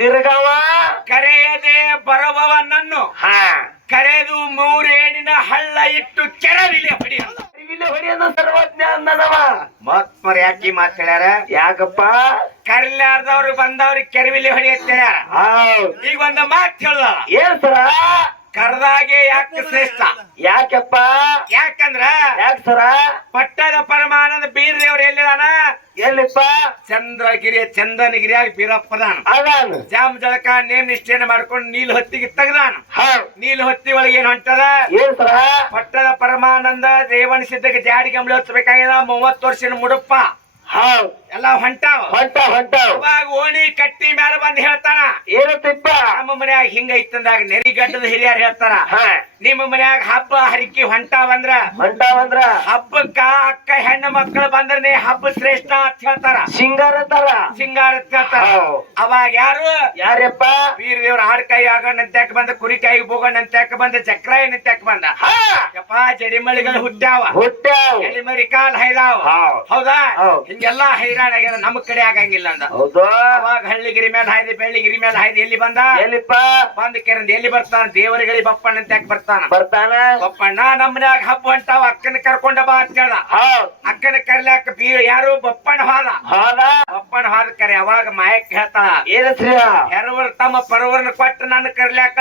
ತಿರ್ಗವ ಕರೆಯದೆ ಬರುವವನನ್ನು ಕರೆದು ಮೂರೇಣಿನ ಹಳ್ಳ ಇಟ್ಟು ಕೆರವಿಲೆ ಹೊಡಿ ಹೊಡಿಯೋದು ಸರ್ವಜ್ಞ ಅಂದನವ. ಮತ್ಮರ್ ಯಾಕೆ ಮಾತು ಹೇಳ್ಯಾರ? ಯಾಕಪ್ಪ? ಕರಿಲಾರ್ದವ್ರು ಬಂದವ್ರಿಗೆ ಕೆರವಿಲೆ ಹೊಡಿ ಅಂತ ಹೇಳ್ಯಾರ. ಈಗ ಒಂದು ಮಾತು ಹೇಳ್ದ, ಏನ್ ಸರ? ಕರ್ದಾಗೆ ಯಾಕೆ ಶ್ರೇಷ್ಠ? ಯಾಕಪ್ಪ? ಯಾಕಂದ್ರ ಯಾಕೆ ಸರ? ಪಟ್ಟದ ಪರಮಾನಂದ ಬೀರ್ ದೇವ್ರು ಎಲ್ಲಿದಾನ? ಎಲ್ಲಿಪ್ಪ? ಚಂದನಗಿರಿಯಾಗ ಬೀರಪ್ಪದಾನ. ಅದಾನ ಜಾಮ್ ಜಳಕ ನೇಮ್ ನಿಷ್ಠೆನ ಮಾಡ್ಕೊಂಡು ನೀಲ್ ಹೊತ್ತಿಗೆ ತೆಗ್ದಾನ. ನೀಲ್ ಹೊತ್ತಿ ಒಳಗೆ ಏನ್ ಹೊಂಟದ? ಏನ್ ಸರ? ಪಟ್ಟದ ಪರಮಾನಂದ ರೇವಣ ಸಿದ್ಧಗೆ ಜಾಡಿ ಗಂಬಳಿ ಹಚ್ಚಬೇಕಾಗಿದ 30 ವರ್ಷದ ಮುಡುಪ್ಪ ಎಲ್ಲ ಹೊಂಟಾವ. ಅವಾಗ ಓಣಿ ಕಟ್ಟಿ ಮ್ಯಾಲ ಬಂದ್ ಹೇಳ್ತಾನ, ಏನತ್ತಿಪ್ಪ? ನಮ್ಮ ಮನ್ಯಾಗ ಹಿಂಗ ಐತಂದಾಗ ನೆರಿಗಡ್ಡದ ಹಿರಿಯರ್ ಹೇಳ್ತಾರ, ನಿಮ್ಮ ಮನ್ಯಾಗ ಹಬ್ಬ ಹರಿಕಿ ಹೊಂಟಾವಂದ್ರ ಹಬ್ಬಕ್ಕ ಅಕ್ಕ ಹೆಣ್ಣು ಮಕ್ಕಳು ಬಂದ್ರೆ ಹಬ್ಬ ಶ್ರೇಷ್ಠ ಅಂತ ಹೇಳ್ತಾರ. ಸಿಂಗಾರ ಅಂತ ಹೇಳ್ತಾರ. ಅವಾಗ ಯಾರಪ್ಪ? ವೀರ ದೇವ್ರ ಹಾಡ್ಕಾಯಿ ಆಗೋಣ ಅಂತ್ಯಾಕ ಬಂದ, ಕುರಿಕಾಯಿ ಹೋಗೋಣ ಅಂತ್ಯಾಕ ಬಂದ, ಚಕ್ರಾಯಿ ಅಂತ್ಯಾಕ ಬಂದ. ಯಪ್ಪ ಜಡಿಮಳಿಗಳು ಹುಟ್ಟ್ಯಾವ, ಎಳಿಮರಿ ಕಾಲ್ ಹೈದಾವ. ಹೌದಾ? ಹಿಂಗೆಲ್ಲಾ ಹೈರಾಣ ಆಗ್ಯದ, ನಮ್ಮ ಕಡೆ ಆಗಂಗಿಲ್ಲ ಅಂದ. ಅವಾಗ ಹಳ್ಳಿಗಿರಿ ಮೇಲೆ ಹಾಯ್ದು ಬೆಳ್ಳಿಗಿರಿ ಮೇಲೆ ಹಾಯ್ದು ಎಲ್ಲಿ ಬಂದ? ಎಲ್ಲಿಪ್ಪ? ಬಂದ ಕೆರಂದ ಎಲ್ಲಿ ಬರ್ತಾನ? ದೇವರುಗಳಿಗೆ ಬಪ್ಪಣ್ಣ ಅಂತ್ಯಾಕ ಬರ್ತಾನ. ಬಪ್ಪಣ್ಣ ನಮ್ಮನ್ಯಾಗ ಹಬ್ಬ ಹೊಂಟಾವ, ಅಕ್ಕನ ಕರ್ಕೊಂಡ ಬಾ ಅಂತ ಹೇಳ್ದ. ಅಕ್ಕನ ಕರ್ಲಾಕ ಯಾರು? ಬಪ್ಪಣ್ಣ ಹೋದ ಕರೆ. ಅವಾಗ ಮಾಯಕ್ ಹೇಳ್ತಾಳ, ಹೆರವರ್ ತಮ್ಮ ಪರವರ್ನ ಕೊಟ್ಟು ನನ್ನ ಕರ್ಲಾಕ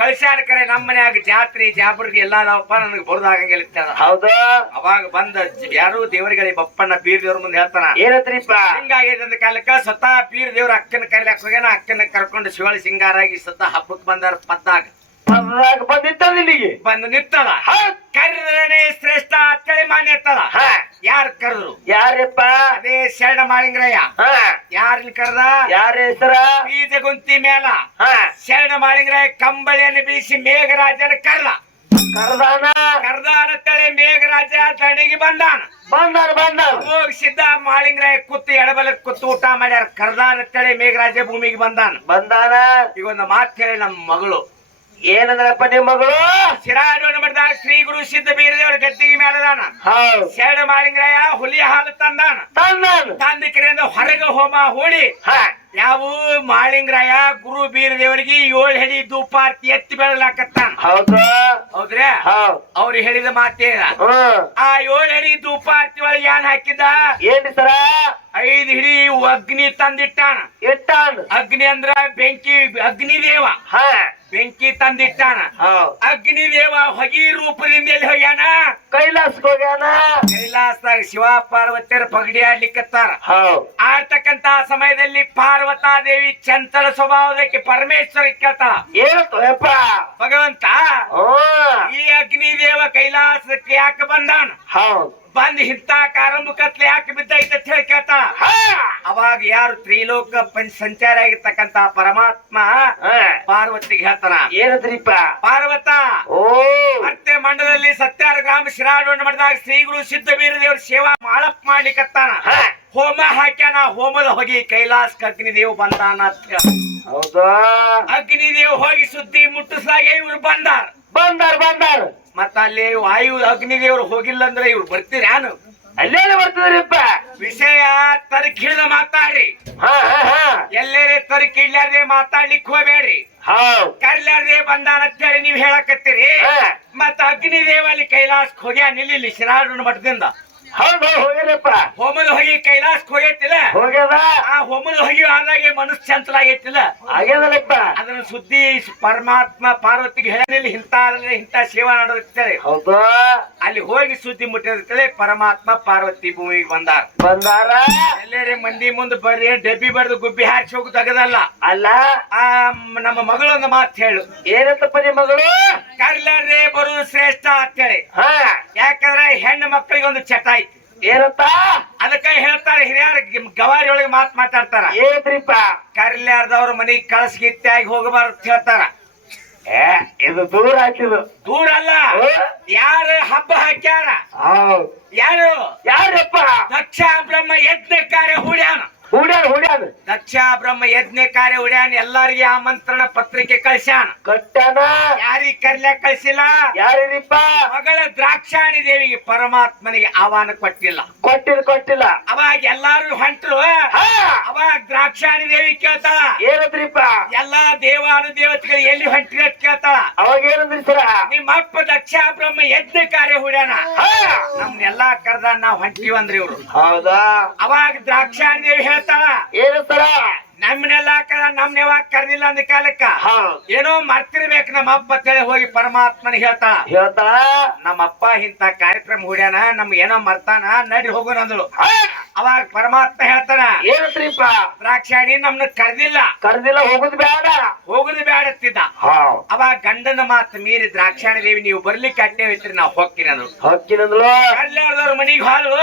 ಕಳ್ಸ್ಯಾನ ಕರೆ. ನಮ್ಮನ್ಯಾಗ ಜಾತ್ರಿ ಜಾಬರ್ಗೆ ಎಲ್ಲಾದವಪ್ಪ, ನನಗೆ ಬರೋದಾಗಂಗಿಲ್ಲ. ಹೌದು. ಅವಾಗ ಬಂದ ಯಾರು? ದೇವರುಗಳಿಗೆ ಬಪ್ಪಣ್ಣ ಬೀರ್ ದೇವ್ರ ಮುಂದೆ ಹೇಳ್ತಾನ, ಏನತ್ರಿಪ್ಪ? ಹಿಂಗಾಗಿದ್ದ ಕಾಲಕ್ಕ ಸ್ವತಃ ಬೀರ್ ದೇವ್ರ ಅಕ್ಕನ ಕರ್ಲಾಕ ಹೋಗ್ಯಾನ. ಅಕ್ಕನ ಕರ್ಕೊಂಡು ಶಿವಳಿ ಸಿಂಗಾರಾಗಿ ಸ್ವತಃ ಹಬ್ಬಕ್ ಬಂದಾರ. ಪದ್ದಾಗ ಬಂದು ನಿತ್ತದ. ಕರೆದ್ರೆ ಶ್ರೇಷ್ಠ ಅಂತೇಳಿ ಮಾನ್ಯ ಇರ್ತದ. ಯಾರು ಕರೆದ್ರು? ಯಾರಪ್ಪ? ಅದೇ ಶರಣ ಮಾಳಿಂಗ್ರಯ್ಯ. ಯಾರನ್ನ ಕರೆದ? ಯಾರ ಹೆಸರ? ಬೀಜಗುಂತಿ ಮೇಲ ಶರಣ ಮಾಳಿಂಗ್ರಯ್ಯ ಕಂಬಳಿಯನ್ನು ಬೀಸಿ ಮೇಘರಾಜನ ಕರ್ದಾನ ತಳಿ ಮೇಘರಾಜ ತಣಿಗೆ ಬಂದಾನ. ಹೋಗಿ ಸಿದ್ಧ ಮಾಳಿಂಗ್ರಾಯ ಕೂತು ಎಡಬಲಕ್ ಕೂತು ಊಟ ಮಾಡ್ಯಾರ. ಕರ್ದಾನ ತಳಿ ಮೇಘರಾಜ ಭೂಮಿಗೆ ಬಂದಾನ. ಈಗ ಒಂದು ಮಾತು ಹೇಳಿ, ನಮ್ಮ ಮಗಳು ಏನಂದ್ರಪ್ಪ? ನಿಮ್ಮ ಮಗಳು ಶಿರಾಡೋಣ ಮಠದಾಗ ಶ್ರೀ ಗುರು ಸಿದ್ಧ ಬೀರದೇವ್ರ ಗದ್ದಿಗೆ ಮೇಲದಾನ. ಶರಣ ಮಾಳಿಂಗ್ರಾಯ ಹುಲಿ ಹಾಲು ತಂದ ಕರೆಯಿಂದ ಹೊರಗ ಹೋಮ ಹೂಡಿ ಯಾವ ಮಾಳಿಂಗ್ರಾಯ ಗುರು ಬೀರದೇವರಿಗೆ 7 ಹೆಡಿ ಧೂಪಾರ್ತಿ ಎತ್ತಿ ಬೆಳಲಾಕತ್ತಾನ. ಹೌದ್ರಾ? ಅವ್ರು ಹೇಳಿದ ಮಾತೇನ? ಆ 7 ಹೆಡಿ ಧೂಪಾರ್ತಿ ಒಳಗೆ ಏನ್ ಹಾಕಿದ್ದ? ಏನ್ ಸರ? 5 ಹಿಡಿ ಅಗ್ನಿ ತಂದಿಟ್ಟಾನ. ಅಗ್ನಿ ಅಂದ್ರ ಬೆಂಕಿ, ಅಗ್ನಿದೇವ ಬೆಂಕಿ ತಂದಿಟ್ಟಾನ. ಅಗ್ನಿದೇವ ಹೊಗಿ ರೂಪದಿಂದ ಎಲ್ಲಿ ಹೋಗ್ಯಾನ? ಕೈಲಾಸಕ್ಕೆ ಹೋಗ್ಯಾನ. ಕೈಲಾಸದಾಗ ಶಿವ ಪಾರ್ವತಿಯರ ಪಗಡಿ ಆಡ್ಲಿಕ್ಕತ್ತಾರ. ಆಡ್ತಕ್ಕಂತ ಸಮಯದಲ್ಲಿ ಪಾರ್ವತಾದೇವಿ ಚಂಚಲ ಸ್ವಭಾವದಕ್ಕೆ ಪರಮೇಶ್ವರ ಕೇಳ್ತಾಳ, ಏನಪ್ಪ ಭಗವಂತ ಈ ಅಗ್ನಿದೇವ ಕೈಲಾಸಕ್ಕೆ ಯಾಕೆ ಬಂದಾನ? ಬಂದ್ ಇಂತ ಕಾರಂಬ ಕತ್ಲೆ ಯಾಕೆ ಬಿದ್ದೈತೆ ಅಂತ ಹೇಳಿ ಕೇಳ್ತಾಳ. ಅವಾಗ ಯಾರು ತ್ರಿಲೋಕ ಸಂಚಾರ ಆಗಿರ್ತಕ್ಕಂತ ಪರಮಾತ್ಮ ಪಾರ್ವತಿಗೆ ಹೇಳ್ತಾನ, ಏನದ್ರಿಪ್ಪ? ಪಾರ್ವತ ಮತ್ತೆ ಮಂಡಲದಲ್ಲಿ 76 ಗ್ರಾಮ ಶಿರಾಡೋಣ ಮಾಡಿದಾಗ ಶ್ರೀ ಗುರು ಸಿದ್ಧ ಬೀರದೇವ್ರ ಸೇವಾ ಮಾಳಪ್ ಮಾಡ್ಲಿಕ್ಕತ್ತಾನ. ಹೋಮ ಹಾಕ್ಯಾನ. ಹೋಮದ ಹೋಗಿ ಕೈಲಾಸ ಅಗ್ನಿದೇವ್ ಬಂದಾನ ಅಂತ ಹೇಳ. ಹೌದಾ? ಅಗ್ನಿದೇವ್ ಹೋಗಿ ಸುದ್ದಿ ಮುಟ್ಟಿಸ್ದಾಗ ಇವ್ರು ಬಂದಾರ. ಮತ್ತ ಅಲ್ಲಿ ವಾಯು ಅಗ್ನಿದೇವ್ರು ಹೋಗಿಲ್ಲ ಅಂದ್ರೆ ಇವ್ರು ಬರ್ತೀರ್ಯಾನು? ಅಲ್ಲೇ ಬರ್ತದ್ರಿಪ್ಪ. ವಿಷಯ ತರಕಿಳಿದ ಮಾತಾಡ್ರಿ. ಎಲ್ಲೇ ತರಕಿಡ್ಲಾರ್ದೆ ಮಾತಾಡ್ಲಿಕ್ ಹೋಗ್ಬೇಡ್ರಿ. ಕರ್ಲಾರ್ದೆ ಬಂದಾನ ಅಂತೇಳಿ ನೀವ್ ಹೇಳಕತ್ತೀರಿ. ಮತ್ತ ಅಗ್ನಿದೇವ ಅಲ್ಲಿ ಕೈಲಾಸಕ್ ಹೋಗ್ಯಾ ನಿಲ್ಲಿ ಶಿರಾಡೋಣ ಮಠದಿಂದ. ಹೋಗ್ಯಾರಪ್ಪ. ಹೋಮದ ಹೋಗಿ ಕೈಲಾಸಕ್ ಹೋಗೈತಿಲ್ಲ? ಹೋಗ್ಯದ. ಆ ಹೋಮದ ಹೋಗಿ ಆದಾಗೆ ಮನಸ್ಸು ಚಂಚಲಾಗೈತಿಲ್ಲ? ಆಗ್ಯದಲ್ಲಪ್ಪ. ಅದನ್ನ ಸುದ್ದಿ ಪರಮಾತ್ಮ ಪಾರ್ವತಿಗೆ ಹೇಳಿ ಇಂತ ಸೇವಾ ನಡೆದಿರ್ತೇಳಿ. ಹೌದಾ? ಅಲ್ಲಿ ಹೋಗಿ ಸುದ್ದಿ ಮುಟ್ಟಿರ್ತೇಳಿ ಪರಮಾತ್ಮ ಪಾರ್ವತಿ ಭೂಮಿಗೆ ಬಂದಾರ. ಎಲ್ಲೇ ಮಂದಿ ಮುಂದೆ ಬರ್ರಿ ಡಬ್ಬಿ ಬಡ್ದು ಗುಬ್ಬಿ ಹಾರಿಸಿ ಹೋಗುದು ಆಗದಲ್ಲ. ಅಲ್ಲ, ಆ ನಮ್ಮ ಮಗಳೊಂದು ಮಾತು ಹೇಳು. ಏನಂತಪ್ಪ ನಿಮ್ಮ ಮಗಳು? ಕರ್ಲಾರ್ದೆ ಬರುದು ಶ್ರೇಷ್ಠ ಅಂತೇಳಿ. ಯಾಕಂದ್ರೆ ಹೆಣ್ಣು ಮಕ್ಕಳಿಗೆ ಒಂದು ಚಟ ಐತಿ. ಏನಂತ? ಅದಕ್ಕೆ ಹೇಳ್ತಾರೆ ಹಿರಿಯರ ಗವಾರಿ ಒಳಗೆ ಮಾತಾಡ್ತಾರ. ಏನ್ರಿಪ್ಪ? ಕರ್ಲಾರ್ದವ್ರ ಮನೆಗ್ ಕಳಸ್ಗಿತ್ತಾಗಿ ಹೋಗಬಾರ್ದು ಹೇಳ್ತಾರ. ಇದು ದೂರ ಹಾಕಿದು. ದೂರ ಅಲ್ಲ, ಯಾರು ಹಬ್ಬ ಹಾಕ್ಯಾರ? ಯಾರಪ್ಪ? ದಕ್ಷ ಬ್ರಹ್ಮ ಯಜ್ಞ ಕಾರ್ಯ ಹೂಡ್ಯಾನ. ದಕ್ಷ ಬ್ರಹ್ಮ ಯಜ್ಞ ಕಾರ್ಯ ಹುಡ್ಯಾನ. ಎಲ್ಲಾರಿಗೆ ಆಮಂತ್ರಣ ಪತ್ರಿಕೆ ಕಳ್ಸ್ಯಾನ. ಯಾರಿಗ್ ಕರ್ಲ್ಯಾಕ ಕಳ್ಸಿಲ್ಲ? ಯಾರಿಪ್ಪ? ಮಗಳ ದ್ರಾಕ್ಷಾಣಿ ದೇವಿಗೆ ಪರಮಾತ್ಮನಿಗೆ ಆಹ್ವಾನ ಕೊಟ್ಟಿಲ್ಲ. ಅವಾಗ ಎಲ್ಲಾರು ಹೊಂಟ್ರು. ಅವಾಗ ದ್ರಾಕ್ಷಾಣಿ ದೇವಿ ಕೇಳ್ತಾಳ, ದೇವಾನು ದೇವತೆಗಳು ಎಲ್ಲಿ ಹೊಂಟ್ರಿ ಅಂತ ಕೇಳ್ತಾಳ. ಅವಾಗ ಏನಂದ್ರಿ ಸರ? ನಿಮ್ಮ ಅಪ್ಪ ದಕ್ಷ ಬ್ರಹ್ಮ ಯಜ್ಞ ಕಾರ್ಯ ಹುಡ್ಯಾನ, ನಮ್ನೆಲ್ಲಾ ಕರ್ದ ನಾವ್ ಹೊಂಟಿವಂದ್ರಿ ಇವ್ರು. ಹೌದಾ? ಅವಾಗ ದ್ರಾಕ್ಷಾಣಿ ದೇವಿ ಹೇಳ್ತಾಳ, ಏನು ಸರ? ನಮ್ನೆಲ್ಲಾ ನಮ್ನೆವಾಗ ಕರ್ದಿಲ್ಲ ಅಂದ ಕಾಲಕ್ಕ ಏನೋ ಮರ್ತಿರ್ಬೇಕು ನಮ್ಮ ಅಪ್ಪ ಅಂತೇಳಿ ಹೋಗಿ ಪರಮಾತ್ಮನ ಹೇಳ್ತಾಳ, ನಮ್ಮ ಅಪ್ಪ ಇಂತ ಕಾರ್ಯಕ್ರಮ ಹುಡ್ಯಾನ, ನಮ್ಗೆ ಏನೋ ಮರ್ತಾನ, ನಡಿ ಹೋಗೋಣ ಅಂದ್ರು. ಅವಾಗ ಪರಮಾತ್ಮ ಹೇಳ್ತಾನ, ಏನಂತ್ರಿಪ್ಪ? ದ್ರಾಕ್ಷಾಣಿ ನಮ್ನ ಕರ್ದಿಲ್ಲ ಹೋಗುದು ಬೇಡ ಅಂತಿದ್ದ. ಅವಾಗ ಗಂಡನ ಮಾತು ಮೀರಿ ದ್ರಾಕ್ಷಾಣಿ ದೇವಿ ನೀವು ಬರ್ಲಿಕ್ಕೆ ಅಡ್ಡೆ ಹೋಯ್ತ್ರಿ, ನಾವ್ ಹೋಗ್ತೀನಂದ್ರು. ಕಲ್ಯಾಣದವ್ರ ಮನಿಗ್ ಹಾಲು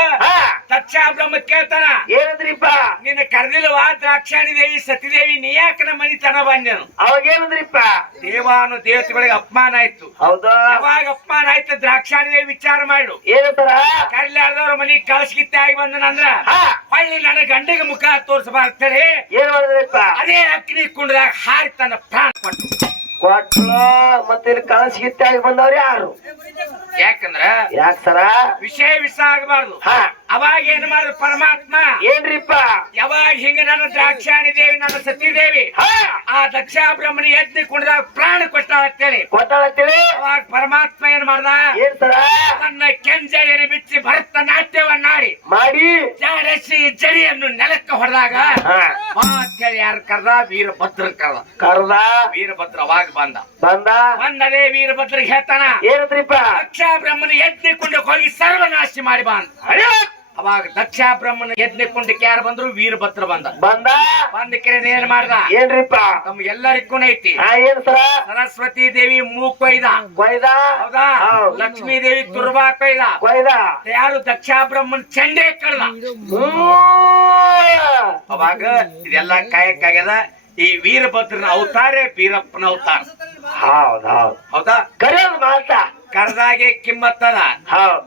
ದಕ್ಷ ಬ್ರಹ್ಮ ಕೇಳ್ತಾನ, ಏನಂದ್ರಿಪ್ಪ? ನಿನ್ನ ಕರ್ದಿಲ್ವಾ ದ್ರಾಕ್ಷಾಣಿ ದೇವಿ ಸತಿದೇವಿ ನೀ ಯಾಕ ನಮ್ಮ ಮನಿ ತನ ಬಂದೇನು? ಅವಾಗ ಏನಂದ್ರಿಪ್ಪ? ದೇವಾನು ದೇವತೆಗಳಿಗೆ ಅಪಮಾನ ಆಯ್ತು. ಹೌದಾ? ಯಾವಾಗ ಅಪಮಾನ ಆಯ್ತು ದ್ರಾಕ್ಷಾಣಿ ದೇವಿ ವಿಚಾರ ಮಾಡು, ಏನಂತಾರ? ಕಲ್ಯಾಣದವ್ರ ಮನಿಗ್ ಕಳ್ಸಿಗಿತ್ತೆ ಆಗಿ ಬಂದನಂದ್ರ ಹೊಳ್ಳಿ ನನ್ನ ಗಂಡಿಗೆ ಮುಖ ತೋರ್ಸಬಾರ್ತೇಳಿ ಏನ್ ಮಾಡಿದ್ರಿಪ್ಪ? ಅದೇ ಅಗ್ನಿ ಕುಂಡದಾಗ ಹಾರಿ ತನ್ನ ಪ್ರಾಣ ಕೊಟ್ಲು. ಮತ್ತೆ ಇಲ್ಲಿ ಕಳಸಿಗಿತ್ತೆ ಆಗಿ ಬಂದವ್ರು ಯಾರು? ಯಾಕಂದ್ರ ಯಾಕ ಸರ? ವಿಷಯ ವಿಷ ಆಗಬಾರ್ದು. ಅವಾಗ ಏನ್ ಮಾಡುದು ಪರಮಾತ್ಮ? ಏನ್ರಿಪ್ಪ? ಯಾವಾಗ ಹಿಂಗ ನನ್ನ ದ್ರಾಕ್ಷಾಣಿ ದೇವಿ ನನ್ನ ಸತೀದೇವಿ ಆ ದಕ್ಷ ಬ್ರಹ್ಮನ ಯಜ್ಞ ಕುಂಡದಾಗ ಪ್ರಾಣ ಕೊಟ್ಟಾಳಂತೇಳಿ ಅವಾಗ ಪರಮಾತ್ಮ ಏನ್ ಮಾಡ್ದ? ಏನ್ ಸರ? ತನ್ನ ಕೆಂಜರಿಯನ್ನು ಬಿಚ್ಚಿ ಭರತ ನಾಟ್ಯವನ್ನಾಡಿ ಮಾಡಿ ಜಾರಸಿ ಜರಿಯನ್ನು ನೆಲಕ್ಕೆ ಹೊಡೆದಾಗ ಅಂತೇಳಿ ಯಾರು ಕರ್ದ? ವೀರಭದ್ರ ಕರ್ದ. ವೀರಭದ್ರ ಅವಾಗ ಬಂದದೇ ವೀರಭದ್ರ ಹೇಳ್ತಾನ, ಏನಂತ್ರಿಪ್ಪ? ದಕ್ಷ ಬ್ರಹ್ಮನ ಯಜ್ಞ ಕುಂಡಕ್ಕೆ ಹೋಗಿ ಸರ್ವನಾಶ ಮಾಡಿ ಬಾ ಅಂತ. ಅವಾಗ ದಕ್ಷ ಬ್ರಹ್ಮನ ಯಜ್ಞ ಕುಂಡಕ್ಕೆ ಯಾರು ಬಂದ್ರು? ವೀರಭದ್ರ ಬಂದ ಕೆರೆ ಏನ್ ಮಾಡ್ದ? ಏನ್ರಿಪ್ಪ? ನಮ್ಗೆಲ್ಲರಿಗೂ ಐತಿ. ಏನ್ ಸರ? ಸರಸ್ವತಿ ದೇವಿ ಮೂಗ್ ಕೊಯ್ದ. ಹೌದಾ? ಲಕ್ಷ್ಮೀ ದೇವಿ ತುರ್ಬಾ ಕೊಯ್ದ. ಯಾರು? ದಕ್ಷ ಬ್ರಹ್ಮನ್ ಚಂಡೆ ಕಳ್ದ. ಅವಾಗ ಇದೆಲ್ಲ ಕಾಯಕ್ಕಾಗ್ಯದ. ಈ ವೀರಭದ್ರನ ಅವತಾರ ಬೀರಪ್ಪನ ಅವತಾರ. ಹೌದಾ? ಕರೆಯೋದು ಮಾತಾ ಕರ್ದಾಗೆ ಕಿಮ್ಮತ್ತದ.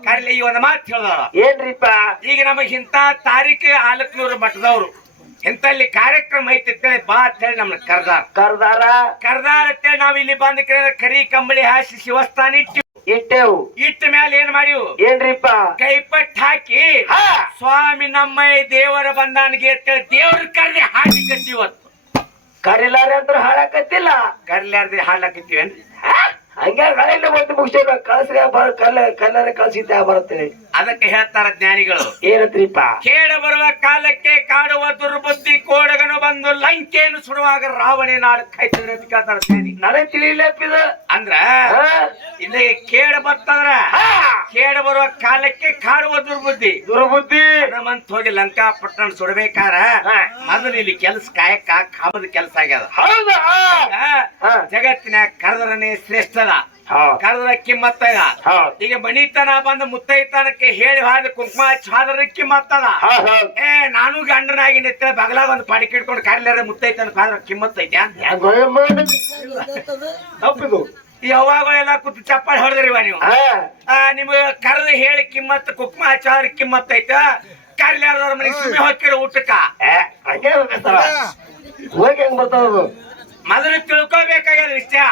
ಕರ್ಲಿ ಈ ಒಂದು ಮಾತು ಹೇಳ್ದ, ಏನ್ರಿಪ್ಪ? ಈಗ ನಮಗ್ ಇಂತ ತಾರೀಖು ಆಲಕ್ನೂರು ಮಠದವ್ರು ಇಂತಲ್ಲಿ ಕಾರ್ಯಕ್ರಮ ಐತಿ ಬಾ ಅಂತ ಹೇಳಿ ನಮ್ನ ಕರ್ದಾರ ಅಂತೇಳಿ ನಾವ್ ಇಲ್ಲಿ ಬಂದ ಕರಿ ಕಂಬಳಿ ಹಾಸಿ ಶಿವಸ್ಥಾನ ಇಟ್ಟೆವು. ಇಟ್ಟ ಮ್ಯಾಲ ಏನ್ ಮಾಡಿವು? ಏನ್ರಿಪ್ಪ? ಕೈಪಟ್ಟು ಹಾಕಿ ಸ್ವಾಮಿ ನಮ್ಮ ದೇವರ ಬಂದಾನಿಗೆ ದೇವ್ರ ಕರ್ಲಿ ಹಾಕಿ ಕಟ್ಟಿವತ್ತು. ಕರಿಲಾರ ಅಂತ ಹಾಳಾಕತ್ತಿಲ್ಲ. ಕರ್ಲಾರ್ದೆ ಹಾಳಾಕತ್ತೀವೇನ್ರಿ? ಹಂಗ ಕಳೆಯಿಂದ ಬಂದು ಮುಗಿಸ ಕಲ್ಲರ ಕಳ್ಸಿದ್ದ ಬರುತ್ತೇನೆ. ಅದಕ್ಕೆ ಹೇಳ್ತಾರ ಜ್ಞಾನಿಗಳು, ಏನಂತ್ರಿಪ್ಪ? ಕೇಳ ಬರುವ ಕಾಲಕ್ಕೆ ಕಾಡುವ ದುರ್ಬುದ್ಧಿ ಕೋಡಗನು ಬಂದು ಲಂಕೆಯನ್ನು ಸುಡುವಾಗ ರಾವಣೆ ನಾಡು ಕಾಯ್ತಿದ್ರೆ ಅಂತ ಕೇಳ್ತಾರ ಜ್ಞಾನಿ. ನನಗೆ ತಿಳಿಲಪ್ಪಿದ ಅಂದ್ರ ಇಲ್ಲಿ ಕೇಳ ಬರ್ತಂದ್ರ ಕೇಳ ಬರುವ ಕಾಲಕ್ಕೆ ಕಾಡುವ ದುರ್ಬುದ್ಧಿ ಹನುಮಂತ ಹೋಗಿ ಲಂಕಾಪಟ್ಟಣ ಸುಡಬೇಕಾರ ಮೊದಲು ಇಲ್ಲಿ ಕೆಲ್ಸ ಕಾಯಕ ಕಾಮದ ಕೆಲಸ ಆಗ್ಯದ. ಜಗತ್ತಿನ ಕರೆದರನೇ ಶ್ರೇಷ್ಠದ. ಕರೆದ್ರ ಕಿಮ್ಮತ್ತದ. ಈಗ ಮಣಿತನ ಬಂದು ಮುತ್ತೈತನಕ್ಕೆ ಹೇಳಿ ಹಾದ ಕುಂಕುಮ ಹಾದ್ರ ಕಿಮ್ಮತ್ತದ. ನಾನು ಗಂಡನಾಗಿ ನಿಂತ ಬಗಲಾಗ ಒಂದು ಪಡಿಕೆ ಇಟ್ಕೊಂಡು ಕರಿಲಾರ ಮುತ್ತೈತನ ಹಾದ್ರ ಕಿಮ್ಮತ್ತೈತೆ. ತಪ್ಪಿದು ಯಾವಾಗಳೆಲ್ಲ ಕೂತು ಚಪ್ಪಾಳಿ ಹೊಡೆದ್ರಿವ ನೀವು. ನಿಮ್ಗೆ ಕರೆದು ಹೇಳಿ ಕಿಮ್ಮತ್ತ ಕುಂಕುಮ ಹಚ್ಚಾದ್ರ ಕಿಮ್ಮತ್ತೈತ. ಕರಿಲಾರದವ್ರ ಮನೆಗೆ ಸುಮ್ಮನೆ ಹೊಕ್ಕಿರೋ ಊಟಕ್ಕ ಹೋಗಿ ಹೆಂಗ್ ಬರ್ತದ? ಮೊದಲು ತಿಳ್ಕೊಬೇಕಾಗ್ಯದ ವಿಷಯ.